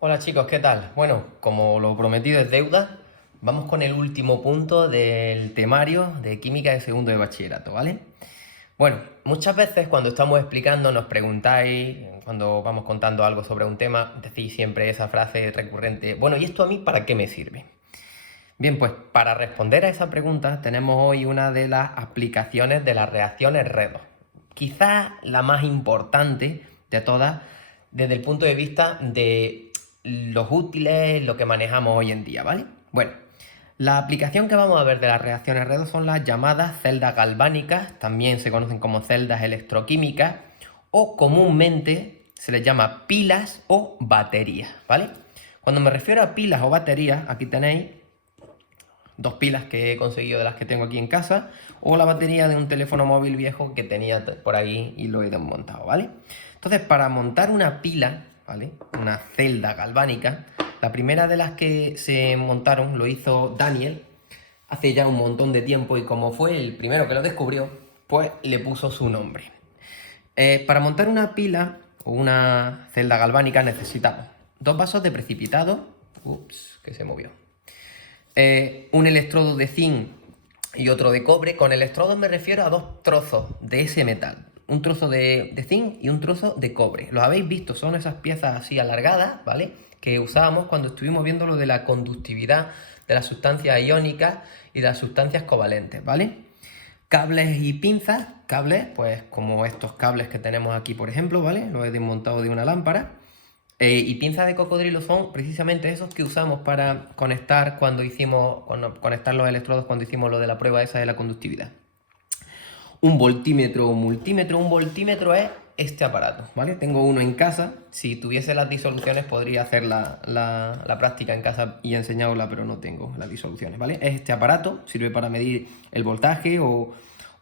Hola chicos, ¿qué tal? Bueno, como lo prometido es deuda, vamos con el último punto del temario de química de segundo de bachillerato, ¿vale? Bueno, muchas veces cuando estamos explicando nos preguntáis, cuando vamos contando algo sobre un tema, decís siempre esa frase recurrente, bueno, ¿y esto a mí para qué me sirve? Bien, pues para responder a esa pregunta tenemos hoy una de las aplicaciones de las reacciones redox. Quizás la más importante de todas desde el punto de vista de los útiles, lo que manejamos hoy en día, ¿vale? Bueno, la aplicación que vamos a ver de las reacciones redox son las llamadas celdas galvánicas, también se conocen como celdas electroquímicas o comúnmente se les llama pilas o baterías, ¿vale? Cuando me refiero a pilas o baterías, aquí tenéis dos pilas que he conseguido de las que tengo aquí en casa, o la batería de un teléfono móvil viejo que tenía por ahí y lo he desmontado, ¿vale? Entonces, para montar una pila, ¿vale? Una celda galvánica, la primera de las que se montaron lo hizo Daniel hace ya un montón de tiempo y como fue el primero que lo descubrió, pues le puso su nombre. Para montar una pila o una celda galvánica necesitamos dos vasos de precipitado, ups, que se movió, un electrodo de zinc y otro de cobre. Con electrodos me refiero a dos trozos de ese metal. Un trozo de zinc y un trozo de cobre. Los habéis visto, son esas piezas así alargadas, ¿vale? Que usábamos cuando estuvimos viendo lo de la conductividad de las sustancias iónicas y de las sustancias covalentes, ¿vale? Cables y pinzas, cables, pues como estos cables que tenemos aquí, por ejemplo, ¿vale? Los he desmontado de una lámpara. Y pinzas de cocodrilo son precisamente esos que usamos para conectar conectar los electrodos cuando hicimos lo de la prueba esa de la conductividad. Un voltímetro o multímetro. Un voltímetro es este aparato, ¿vale? Tengo uno en casa. Si tuviese las disoluciones podría hacer la práctica en casa y enseñarosla, pero no tengo las disoluciones, ¿vale? Es este aparato, sirve para medir el voltaje o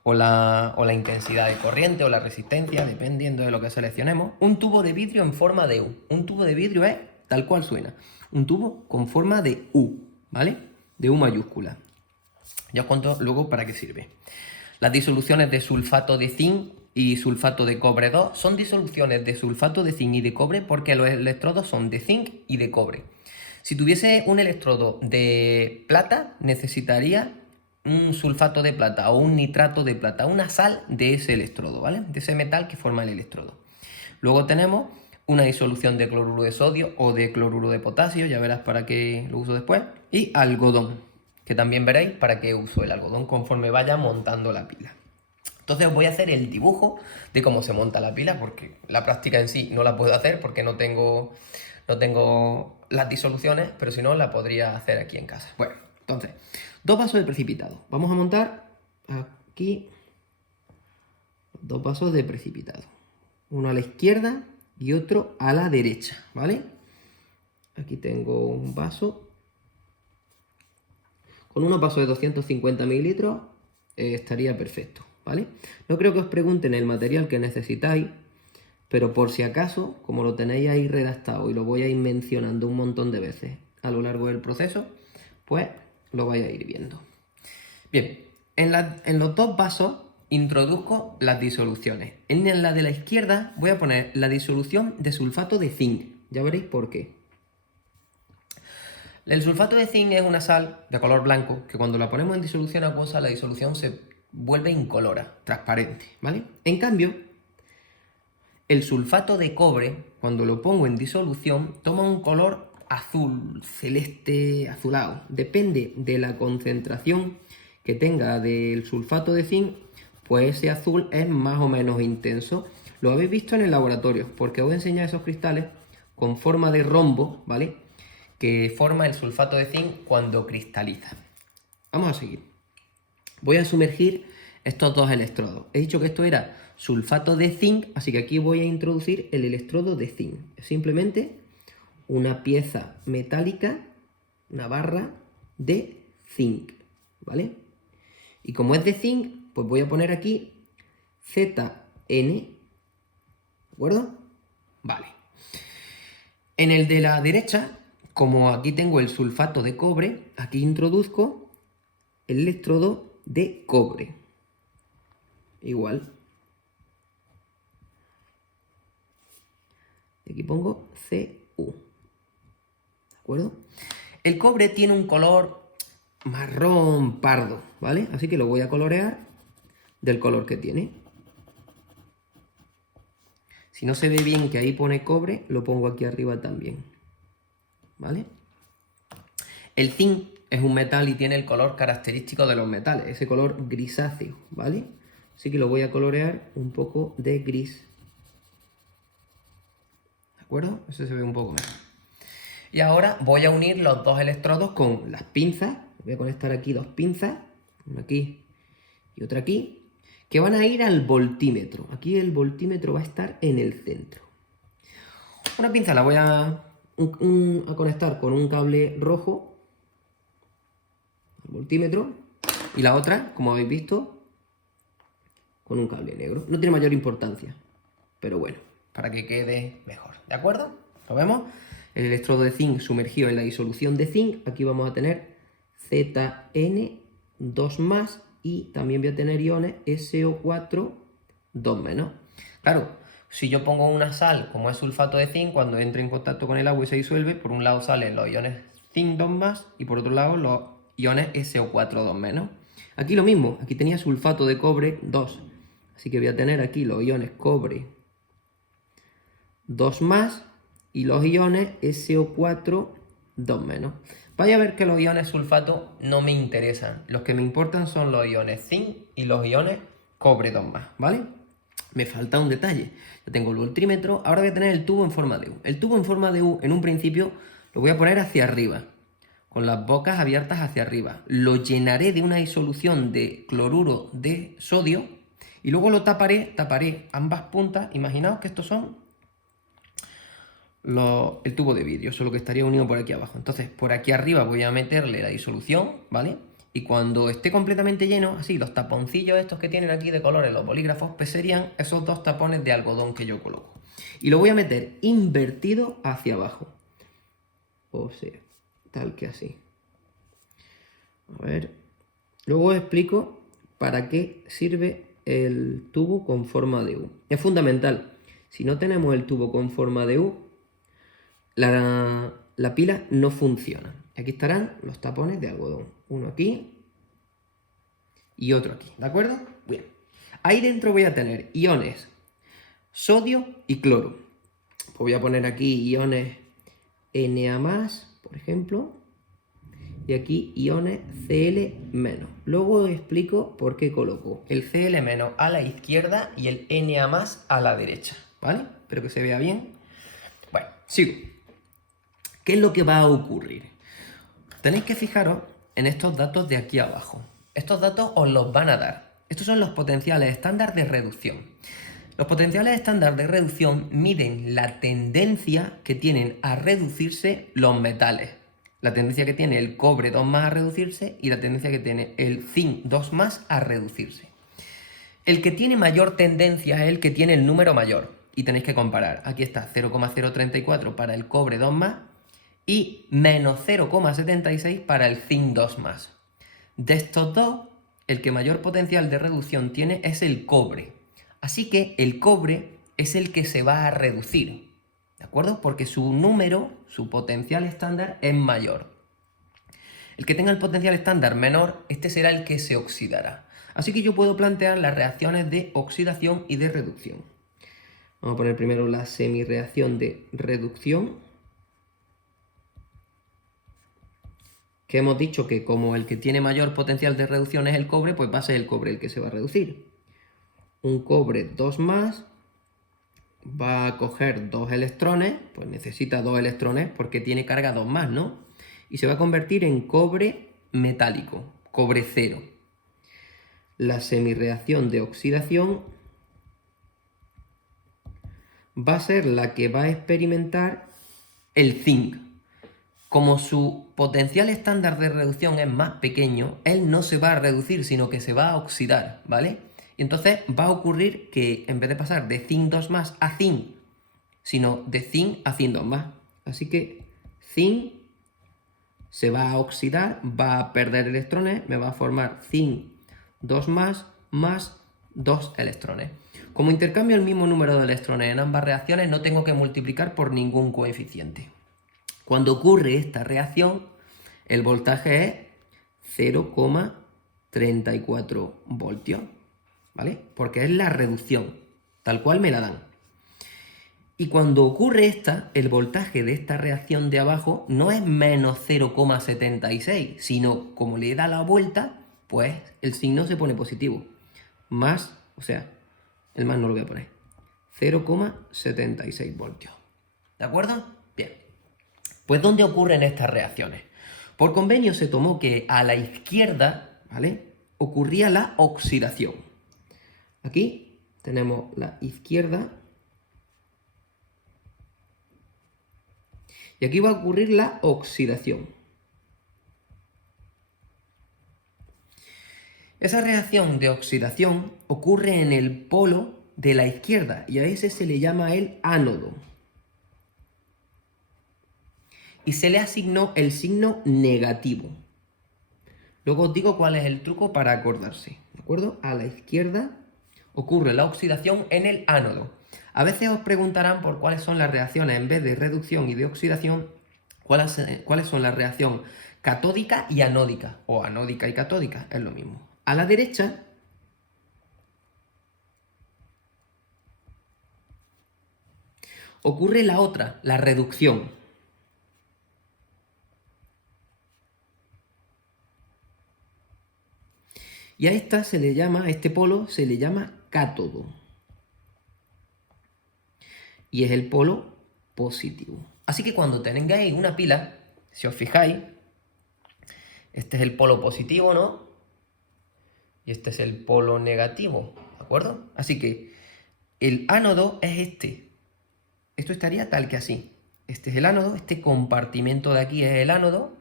la intensidad de corriente o la resistencia, dependiendo de lo que seleccionemos. Un tubo de vidrio en forma de U. Un tubo de vidrio es tal cual suena. Un tubo con forma de U, ¿vale? De U mayúscula. Ya os cuento luego para qué sirve. Las disoluciones de sulfato de zinc y sulfato de cobre 2 son disoluciones de sulfato de zinc y de cobre porque los electrodos son de zinc y de cobre. Si tuviese un electrodo de plata, necesitaría un sulfato de plata o un nitrato de plata, una sal de ese electrodo, ¿vale? De ese metal que forma el electrodo. Luego tenemos una disolución de cloruro de sodio o de cloruro de potasio, ya verás para qué lo uso después, y algodón, que también veréis para qué uso el algodón conforme vaya montando la pila. Entonces os voy a hacer el dibujo de cómo se monta la pila, porque la práctica en sí no la puedo hacer porque no tengo las disoluciones, pero si no la podría hacer aquí en casa. Bueno, entonces, dos vasos de precipitado. Vamos a montar aquí dos vasos de precipitado. Uno a la izquierda y otro a la derecha, ¿vale? Aquí tengo un vaso. Con unos vasos de 250 mililitros estaría perfecto, ¿vale? No creo que os pregunten el material que necesitáis, pero por si acaso, como lo tenéis ahí redactado y lo voy a ir mencionando un montón de veces a lo largo del proceso, pues lo vais a ir viendo. Bien, en los dos vasos introduzco las disoluciones. En la de la izquierda voy a poner la disolución de sulfato de zinc. Ya veréis por qué. El sulfato de zinc es una sal de color blanco que cuando la ponemos en disolución acuosa la disolución se vuelve incolora, transparente, ¿vale? En cambio, el sulfato de cobre, cuando lo pongo en disolución, toma un color azul, celeste, azulado. Depende de la concentración que tenga del sulfato de zinc, pues ese azul es más o menos intenso. Lo habéis visto en el laboratorio, porque os voy a enseñar esos cristales con forma de rombo, ¿vale? Que forma el sulfato de zinc cuando cristaliza. Vamos a seguir. Voy a sumergir estos dos electrodos. He dicho que esto era sulfato de zinc, así que aquí voy a introducir el electrodo de zinc. Es simplemente una pieza metálica, una barra de zinc, ¿vale? Y como es de zinc, pues voy a poner aquí ZN, ¿de acuerdo? Vale. En el de la derecha, como aquí tengo el sulfato de cobre, aquí introduzco el electrodo de cobre. Igual. Y aquí pongo Cu. acuerdo? El cobre tiene un color marrón pardo, ¿vale? Así que lo voy a colorear del color que tiene. Si no se ve bien que ahí pone cobre, lo pongo aquí arriba también, ¿vale? El zinc es un metal y tiene el color característico de los metales, ese color grisáceo, ¿vale? Así que lo voy a colorear un poco de gris. ¿De acuerdo? Eso se ve un poco mejor. Y ahora voy a unir los dos electrodos con las pinzas. Voy a conectar aquí dos pinzas, una aquí y otra aquí, que van a ir al voltímetro. Aquí el voltímetro va a estar en el centro. Una pinza la voy a conectar con un cable rojo al voltímetro y la otra, como habéis visto, con un cable negro. No tiene mayor importancia, pero bueno, para que quede mejor. ¿De acuerdo? ¿Lo vemos? El electrodo de zinc sumergido en la disolución de zinc. Aquí vamos a tener Zn, 2+, y también voy a tener iones SO4, 2-. Claro, si yo pongo una sal como es sulfato de zinc, cuando entre en contacto con el agua y se disuelve, por un lado salen los iones zinc 2+, y por otro lado los iones SO4, 2-. Aquí lo mismo, aquí tenía sulfato de cobre 2. Así que voy a tener aquí los iones cobre 2+, y los iones SO4, 2-. Vaya a ver que los iones sulfato no me interesan. Los que me importan son los iones zinc y los iones cobre 2+, ¿vale? Me falta un detalle. Ya tengo el voltímetro, ahora voy a tener el tubo en forma de U. El tubo en forma de U, en un principio, lo voy a poner hacia arriba, con las bocas abiertas hacia arriba. Lo llenaré de una disolución de cloruro de sodio y luego lo taparé ambas puntas. Imaginaos que estos son el tubo de vidrio, solo que estaría unido por aquí abajo. Entonces, por aquí arriba voy a meterle la disolución, ¿vale? Y cuando esté completamente lleno, así, los taponcillos estos que tienen aquí de colores, los bolígrafos, pues serían esos dos tapones de algodón que yo coloco. Y lo voy a meter invertido hacia abajo. O sea, tal que así. A ver. Luego os explico para qué sirve el tubo con forma de U. Es fundamental. Si no tenemos el tubo con forma de U, la pila no funciona. Aquí estarán los tapones de algodón. Uno aquí y otro aquí. ¿De acuerdo? Bien. Ahí dentro voy a tener iones sodio y cloro. Pues voy a poner aquí iones Na+, por ejemplo. Y aquí iones Cl-. Luego os explico por qué coloco el Cl- a la izquierda y el Na+ a la derecha. ¿Vale? Espero que se vea bien. Bueno, sigo. ¿Qué es lo que va a ocurrir? Tenéis que fijaros en estos datos de aquí abajo. Estos datos os los van a dar. Estos son los potenciales estándar de reducción. Los potenciales estándar de reducción miden la tendencia que tienen a reducirse los metales. La tendencia que tiene el cobre 2+ a reducirse y la tendencia que tiene el zinc 2+ a reducirse. El que tiene mayor tendencia es el que tiene el número mayor. Y tenéis que comparar. Aquí está 0,034 para el cobre 2+, y menos 0,76 para el zinc 2+. De estos dos, el que mayor potencial de reducción tiene es el cobre. Así que el cobre es el que se va a reducir, ¿de acuerdo? Porque su número, su potencial estándar es mayor. El que tenga el potencial estándar menor, este será el que se oxidará. Así que yo puedo plantear las reacciones de oxidación y de reducción. Vamos a poner primero la semirreacción de reducción, que hemos dicho que como el que tiene mayor potencial de reducción es el cobre, pues va a ser el cobre el que se va a reducir. Un cobre 2+ va a coger 2 electrones, pues necesita 2 electrones porque tiene carga 2+, ¿no? Y se va a convertir en cobre metálico, cobre 0. La semirreacción de oxidación va a ser la que va a experimentar el zinc. Como su potencial estándar de reducción es más pequeño, él no se va a reducir, sino que se va a oxidar, ¿vale? Y entonces va a ocurrir que en vez de pasar de zinc 2+ a zinc, sino de zinc a zinc 2+. Así que zinc se va a oxidar, va a perder electrones, me va a formar zinc 2+ más 2 electrones. Como intercambio el mismo número de electrones en ambas reacciones, no tengo que multiplicar por ningún coeficiente. Cuando ocurre esta reacción, el voltaje es 0,34 voltios, ¿vale? Porque es la reducción, tal cual me la dan. Y cuando ocurre esta, el voltaje de esta reacción de abajo no es menos 0,76, sino como le da la vuelta, pues el signo se pone positivo. Más, o sea, el más no lo voy a poner. 0,76 voltios. ¿De acuerdo? Bien. Pues ¿dónde ocurren estas reacciones? Por convenio se tomó que a la izquierda, ¿vale?, ocurría la oxidación. Aquí tenemos la izquierda. Y aquí va a ocurrir la oxidación. Esa reacción de oxidación ocurre en el polo de la izquierda y a ese se le llama el ánodo. Y se le asignó el signo negativo. Luego os digo cuál es el truco para acordarse, ¿de acuerdo? A la izquierda ocurre la oxidación en el ánodo. A veces os preguntarán por cuáles son las reacciones, en vez de reducción y de oxidación, cuáles son las reacciones catódica y anódica, o anódica y catódica, es lo mismo. A la derecha ocurre la otra, la reducción. Y a esta se le llama, a este polo se le llama cátodo. Y es el polo positivo. Así que cuando tengáis una pila, si os fijáis, este es el polo positivo, ¿no? Y este es el polo negativo, ¿de acuerdo? Así que el ánodo es este. Esto estaría tal que así. Este es el ánodo, este compartimento de aquí es el ánodo,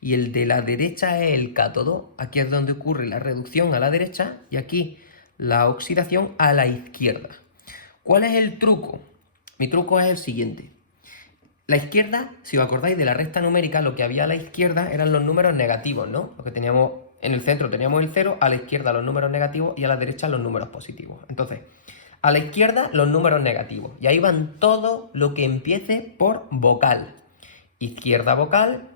y el de la derecha es el cátodo. Aquí es donde ocurre la reducción a la derecha y aquí la oxidación a la izquierda. ¿Cuál es el truco? Mi truco es el siguiente. La izquierda, si os acordáis de la recta numérica, lo que había a la izquierda eran los números negativos, ¿no? Lo que teníamos en el centro teníamos el 0, a la izquierda los números negativos y a la derecha los números positivos. Entonces, a la izquierda los números negativos. Y ahí van todo lo que empiece por vocal. Izquierda vocal,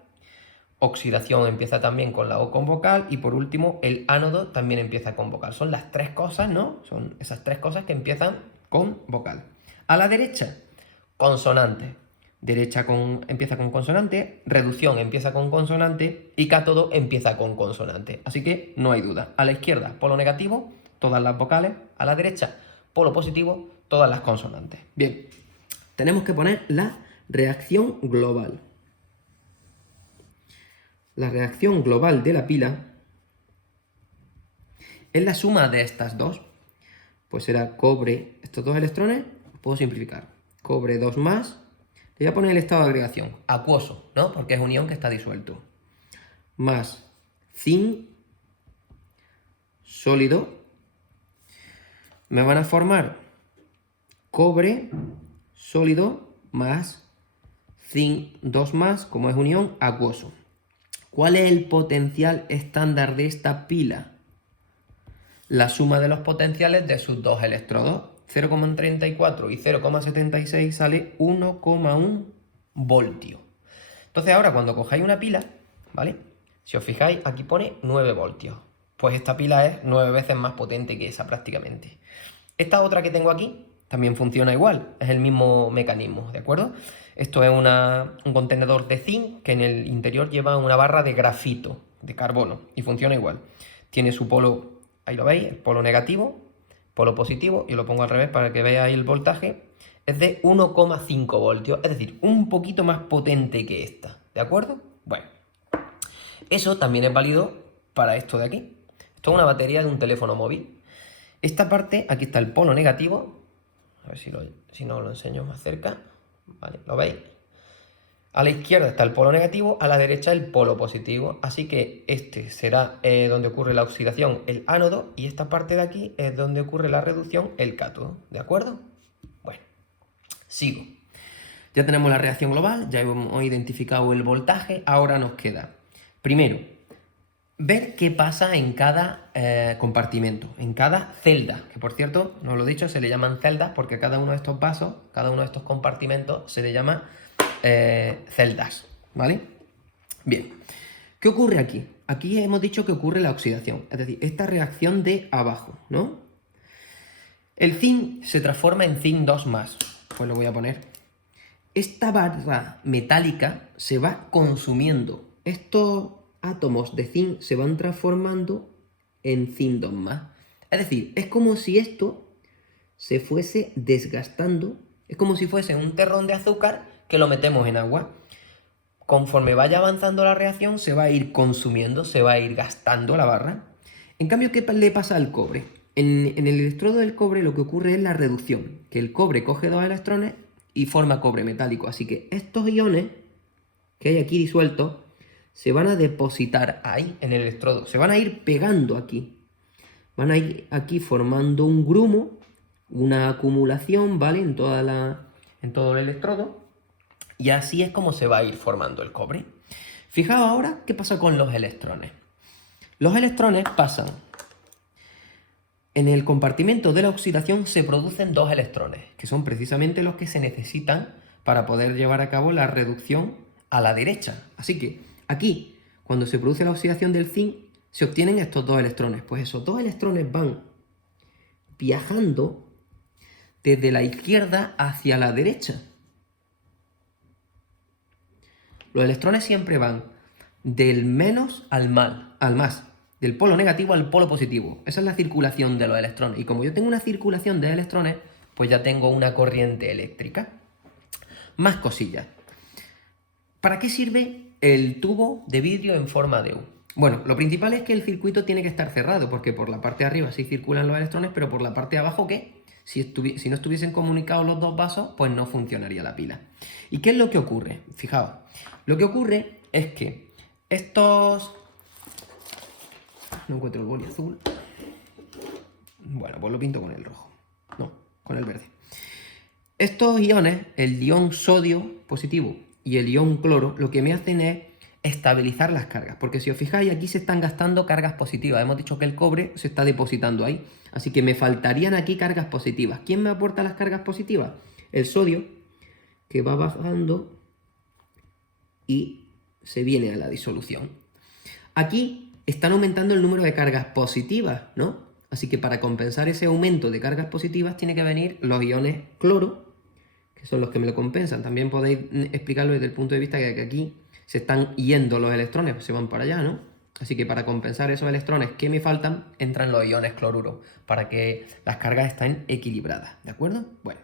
oxidación empieza también con la O con vocal y por último el ánodo también empieza con vocal. Son las tres cosas, ¿no? Son esas tres cosas que empiezan con vocal. A la derecha, consonante. Derecha empieza con consonante, reducción empieza con consonante y cátodo empieza con consonante. Así que no hay duda. A la izquierda, polo negativo, todas las vocales. A la derecha, polo positivo, todas las consonantes. Bien, tenemos que poner la reacción global. La reacción global de la pila es la suma de estas dos. Pues será cobre, estos dos electrones, puedo simplificar. Cobre 2 más. Le voy a poner el estado de agregación, acuoso, ¿no? Porque es unión que está disuelto. Más zinc sólido. Me van a formar cobre sólido más zinc 2 más, como es unión, acuoso. ¿Cuál es el potencial estándar de esta pila? La suma de los potenciales de sus dos electrodos. 0,34 y 0,76 sale 1,1 voltio. Entonces ahora cuando cojáis una pila, ¿vale? Si os fijáis, aquí pone 9 voltios. Pues esta pila es 9 veces más potente que esa prácticamente. Esta otra que tengo aquí también funciona igual, es el mismo mecanismo, ¿de acuerdo? Esto es un contenedor de zinc que en el interior lleva una barra de grafito, de carbono, y funciona igual. Tiene su polo, ahí lo veis, el polo negativo, polo positivo, y lo pongo al revés para que veáis el voltaje, es de 1,5 voltios, es decir, un poquito más potente que esta, ¿de acuerdo? Bueno, eso también es válido para esto de aquí. Esto es una batería de un teléfono móvil. Esta parte, aquí está el polo negativo, a ver si no lo enseño más cerca, vale, ¿lo veis? A la izquierda está el polo negativo, a la derecha el polo positivo, así que este será donde ocurre la oxidación, el ánodo, y esta parte de aquí es donde ocurre la reducción, el cátodo, ¿de acuerdo? Bueno, sigo. Ya tenemos la reacción global, ya hemos identificado el voltaje, ahora nos queda, primero, ver qué pasa en cada compartimento, en cada celda, que por cierto, no lo he dicho, se le llaman celdas porque cada uno de estos vasos, cada uno de estos compartimentos se le llama celdas, ¿vale? Bien, ¿qué ocurre aquí? Aquí hemos dicho que ocurre la oxidación, es decir, esta reacción de abajo, ¿no? El zinc se transforma en zinc 2+, pues lo voy a poner. Esta barra metálica se va consumiendo. Estos átomos de zinc se van transformando en zinc 2+. Es decir, es como si esto se fuese desgastando. Es como si fuese un terrón de azúcar que lo metemos en agua. Conforme vaya avanzando la reacción, se va a ir consumiendo, se va a ir gastando la barra. En cambio, ¿qué le pasa al cobre? En el electrodo del cobre lo que ocurre es la reducción, que el cobre coge 2 electrones y forma cobre metálico. Así que estos iones que hay aquí disueltos se van a depositar ahí en el electrodo, se van a ir pegando aquí. Van a ir aquí formando un grumo, una acumulación, ¿vale? En todo el electrodo. Y así es como se va a ir formando el cobre. Fijaos ahora qué pasa con los electrones. Los electrones pasan. En el compartimento de la oxidación se producen 2 electrones, que son precisamente los que se necesitan para poder llevar a cabo la reducción a la derecha. Así que aquí, cuando se produce la oxidación del zinc, se obtienen estos 2 electrones. Pues esos 2 electrones van viajando desde la izquierda hacia la derecha. Los electrones siempre van del menos al más, del polo negativo al polo positivo. Esa es la circulación de los electrones. Y como yo tengo una circulación de electrones, pues ya tengo una corriente eléctrica. Más cosillas. ¿Para qué sirve el tubo de vidrio en forma de U? Bueno, lo principal es que el circuito tiene que estar cerrado, porque por la parte de arriba sí circulan los electrones, pero por la parte de abajo, ¿qué? Si no estuviesen comunicados los dos vasos, pues no funcionaría la pila. ¿Y qué es lo que ocurre? Fijaos, lo que ocurre es que estos... No encuentro el boli azul. Bueno, pues lo pinto con el rojo. No, con el verde. Estos iones, el ion sodio positivo y el ion cloro, lo que me hacen es estabilizar las cargas. Porque si os fijáis, aquí se están gastando cargas positivas. Hemos dicho que el cobre se está depositando ahí. Así que me faltarían aquí cargas positivas. ¿Quién me aporta las cargas positivas? El sodio, que va bajando y se viene a la disolución. Aquí están aumentando el número de cargas positivas, ¿no? Así que para compensar ese aumento de cargas positivas tiene que venir los iones cloro, que son los que me lo compensan. También podéis explicarlo desde el punto de vista que aquí se están yendo los electrones, se van para allá, ¿no? Así que para compensar esos electrones que me faltan, entran los iones cloruro, para que las cargas estén equilibradas, ¿de acuerdo? Bueno.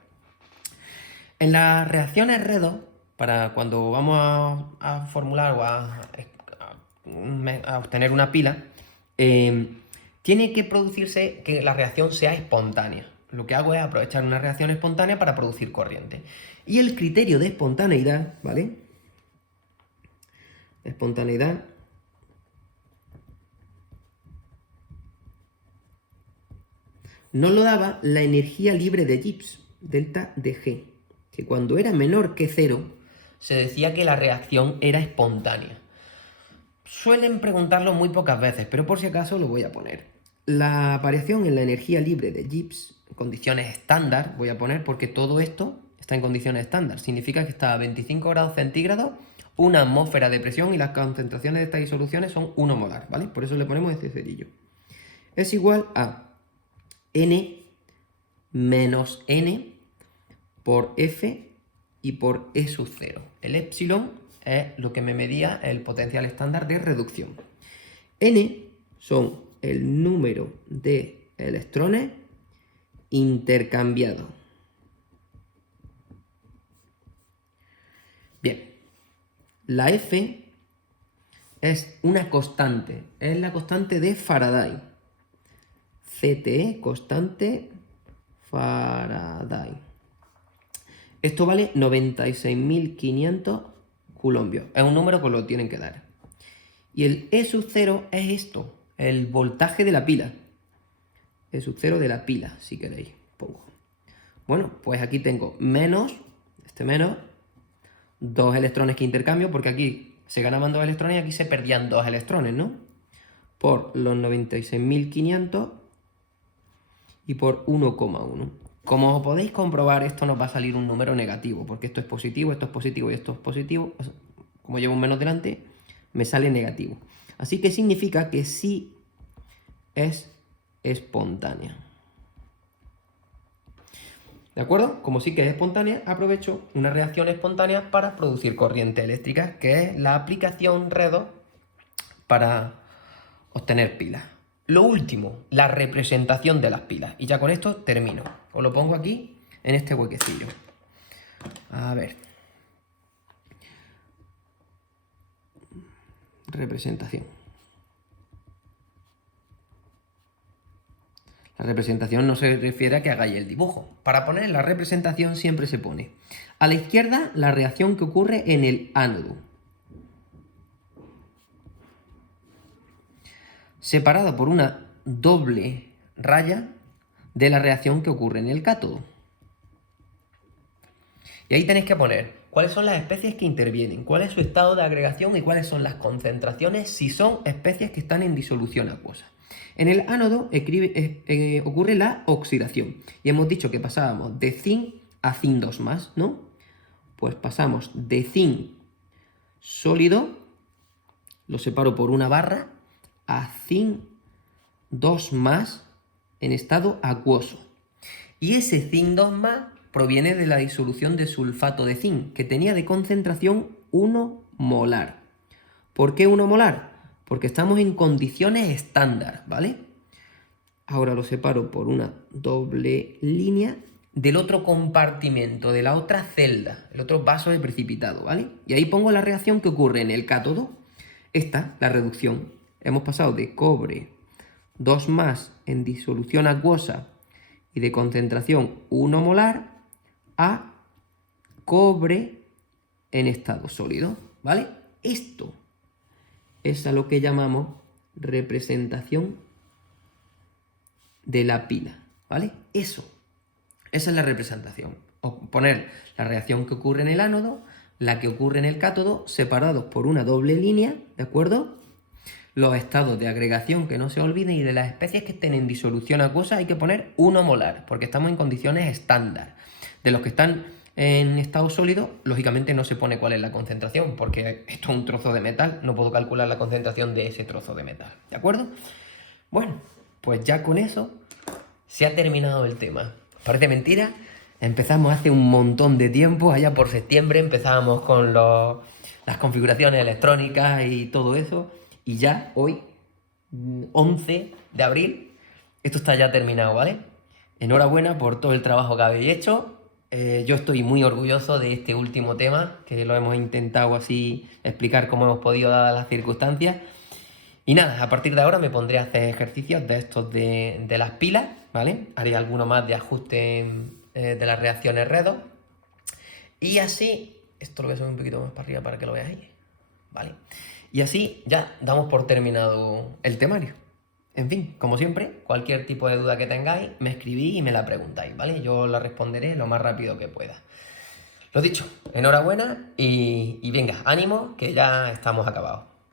En las reacciones redox, para cuando vamos a formular o a obtener una pila, tiene que producirse que la reacción sea espontánea. Lo que hago es aprovechar una reacción espontánea para producir corriente. Y el criterio de espontaneidad, ¿vale? Espontaneidad nos lo daba la energía libre de Gibbs, delta de G, que cuando era menor que 0, se decía que la reacción era espontánea. Suelen preguntarlo muy pocas veces, pero por si acaso lo voy a poner. La variación en la energía libre de Gibbs, condiciones estándar, voy a poner porque todo esto está en condiciones estándar. Significa que está a 25 grados centígrados, una atmósfera de presión y las concentraciones de estas disoluciones son 1 molar, ¿vale? Por eso le ponemos este cerillo. Es igual a N menos N por F y por E sub 0. El epsilon es lo que me medía el potencial estándar de reducción. N son el número de electrones intercambiados. Bien, la F es una constante, es la constante de Faraday. CTE, constante Faraday. Esto vale 96.500 coulombios. Es un número que lo tienen que dar. Y el E sub 0 es esto, el voltaje de la pila. E sub 0 de la pila, si queréis, pongo. Bueno, pues aquí tengo menos, menos, 2 electrones que intercambio, porque aquí se ganaban 2 electrones y aquí se perdían 2 electrones, ¿no? Por los 96.500 y por 1,1. Como podéis comprobar, esto nos va a salir un número negativo, porque esto es positivo y esto es positivo. Como llevo un menos delante, me sale negativo. Así que significa que sí es espontánea. ¿De acuerdo? Como sí que es espontánea, aprovecho una reacción espontánea para producir corriente eléctrica, que es la aplicación redox para obtener pilas. Lo último, la representación de las pilas. Y ya con esto termino. Os lo pongo aquí, en este huequecillo. A ver. Representación. La representación no se refiere a que hagáis el dibujo. Para poner la representación siempre se pone a la izquierda la reacción que ocurre en el ánodo, separado por una doble raya de la reacción que ocurre en el cátodo. Y ahí tenéis que poner cuáles son las especies que intervienen, cuál es su estado de agregación y cuáles son las concentraciones si son especies que están en disolución acuosa. En el ánodo ocurre la oxidación. Y hemos dicho que pasábamos de zinc a zinc 2+, ¿no? Pues pasamos de zinc sólido, lo separo por una barra, a zinc 2+ en estado acuoso. Y ese zinc 2+ proviene de la disolución de sulfato de zinc, que tenía de concentración 1 molar. ¿Por qué 1 molar? Porque estamos en condiciones estándar, ¿vale? Ahora lo separo por una doble línea del otro compartimento, de la otra celda, el otro vaso de precipitado, ¿vale? Y ahí pongo la reacción que ocurre en el cátodo. Esta, la reducción. Hemos pasado de cobre 2+ en disolución acuosa y de concentración 1 molar a cobre en estado sólido, ¿vale? Esto es a lo que llamamos representación de la pila, ¿vale? Esa es la representación. O poner la reacción que ocurre en el ánodo, la que ocurre en el cátodo, separados por una doble línea, ¿de acuerdo? Los estados de agregación, que no se olviden, y de las especies que estén en disolución acuosa hay que poner 1 molar, porque estamos en condiciones estándar. De los que están en estado sólido, lógicamente no se pone cuál es la concentración, porque esto es un trozo de metal, no puedo calcular la concentración de ese trozo de metal, ¿de acuerdo? Bueno, pues ya con eso se ha terminado el tema. Parece mentira, empezamos hace un montón de tiempo, allá por septiembre empezábamos con las configuraciones electrónicas y todo eso, y ya hoy, 11 de abril, esto está ya terminado, ¿vale? Enhorabuena por todo el trabajo que habéis hecho. Yo estoy muy orgulloso de este último tema, que lo hemos intentado así explicar como hemos podido dadas las circunstancias. Y nada, a partir de ahora me pondré a hacer ejercicios de estos de las pilas, ¿vale? Haré alguno más de ajuste de las reacciones redox. Y así, esto lo voy a subir un poquito más para arriba para que lo veáis, ¿vale? Y así ya damos por terminado el temario. En fin, como siempre, cualquier tipo de duda que tengáis, me escribís y me la preguntáis, ¿vale? Yo la responderé lo más rápido que pueda. Lo dicho, enhorabuena y venga, ánimo, que ya estamos acabados.